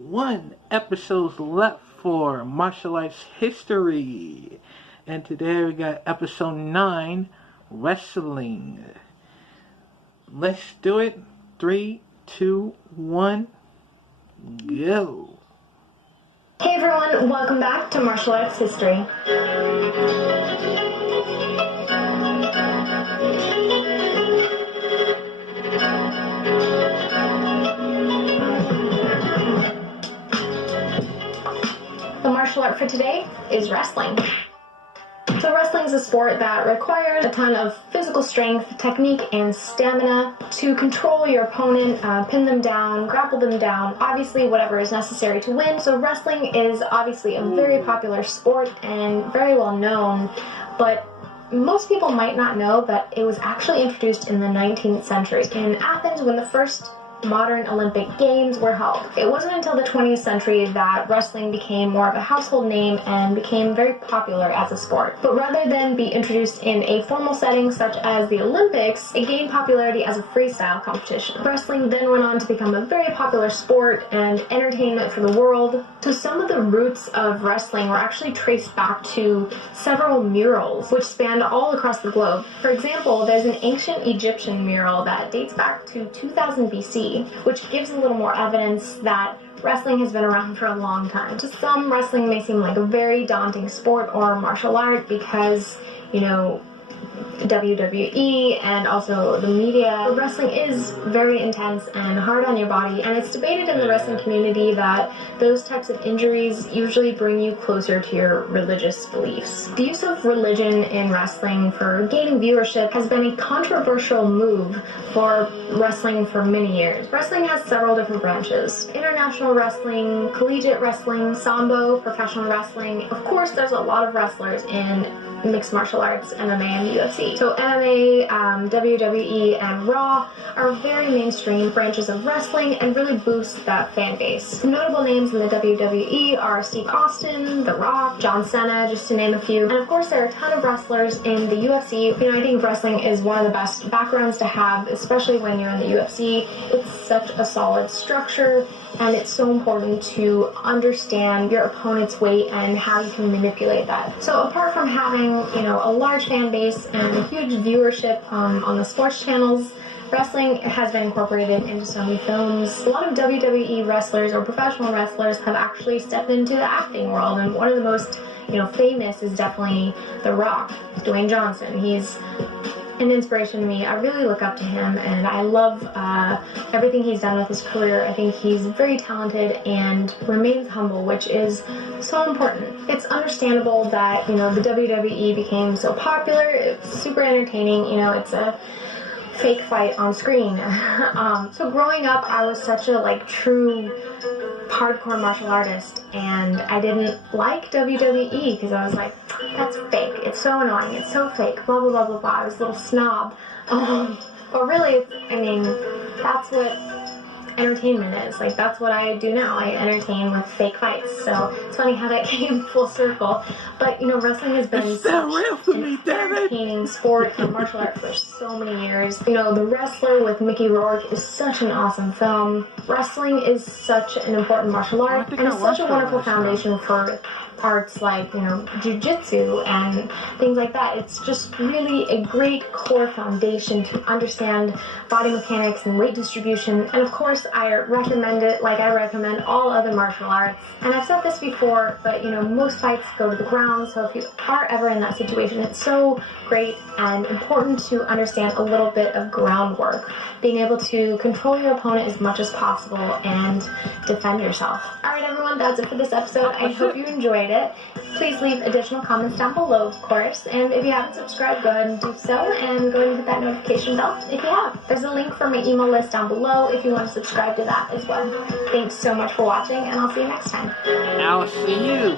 1 episodes left for martial arts history, and today we got episode 9, wrestling. Let's do it. 3, 2, 1, go. Hey everyone, welcome back to Martial Arts History. The martial art for today is wrestling. So wrestling is a sport that requires a ton of physical strength, technique, and stamina to control your opponent, pin them down, grapple them down, obviously whatever is necessary to win. So wrestling is obviously a very popular sport and very well known, but most people might not know that it was actually introduced in the 19th century in Athens when the first modern Olympic Games were held. It wasn't until the 20th century that wrestling became more of a household name and became very popular as a sport. But rather than be introduced in a formal setting such as the Olympics, it gained popularity as a freestyle competition. Wrestling then went on to become a very popular sport and entertainment for the world. So some of the roots of wrestling were actually traced back to several murals which spanned all across the globe. For example, there's an ancient Egyptian mural that dates back to 2000 BC, which gives a little more evidence that wrestling has been around for a long time. To some, wrestling may seem like a very daunting sport or martial art because, you know, WWE and also the media. But wrestling is very intense and hard on your body, and it's debated in the wrestling community that those types of injuries usually bring you closer to your religious beliefs. The use of religion in wrestling for gaining viewership has been a controversial move for wrestling for many years. Wrestling has several different branches: international wrestling, collegiate wrestling, sambo, professional wrestling. Of course, there's a lot of wrestlers in mixed martial arts, MMA, and UFC. So MMA, WWE, and Raw are very mainstream branches of wrestling and really boost that fan base. Some notable names in the WWE are Steve Austin, The Rock, John Cena, just to name a few. And of course, there are a ton of wrestlers in the UFC. You know, I think wrestling is one of the best backgrounds to have, especially when you're in the UFC. It's such a solid structure, and it's so important to understand your opponent's weight and how you can manipulate that. So apart from having, you know, a large fan base and a huge viewership on the sports channels, wrestling has been incorporated into so many films. A lot of WWE wrestlers or professional wrestlers have actually stepped into the acting world, and one of the most, you know, famous is definitely The Rock, Dwayne Johnson. He's an inspiration to me. I really look up to him, and I love everything he's done with his career. I think he's very talented and remains humble, which is so important. It's understandable that, you know, the WWE became so popular. It's super entertaining. You know, it's a fake fight on screen. So growing up, I was such a true hardcore martial artist, and I didn't like WWE because I was like, that's fake, it's so annoying, it's so fake, blah blah blah blah blah. I was a little snob. But really, I mean, that's what entertainment is. Like, that's what I do now. I entertain with fake fights. So it's funny how that came full circle. But, you know, wrestling has been such an entertaining sport and martial art for so many years. You know, The Wrestler with Mickey Rourke is such an awesome film. Wrestling is such an important martial art, and it's such a wonderful foundation for arts like, you know, Jiu-Jitsu and things like that. It's just really a great core foundation to understand body mechanics and weight distribution. And of course, I recommend it like I recommend all other martial arts. And I've said this before, but, you know, most fights go to the ground, so if you are ever in that situation, it's so great and important to understand a little bit of groundwork, being able to control your opponent as much as possible and defend yourself. Alright everyone, that's it for this episode. I hope you enjoyed it. Please leave additional comments down below, of course, and if you haven't subscribed, go ahead and do so, and go ahead and hit that notification bell if you have. There's a link for my email list down below if you want to subscribe to that as well. Thanks so much for watching, and I'll see you next time. I'll see you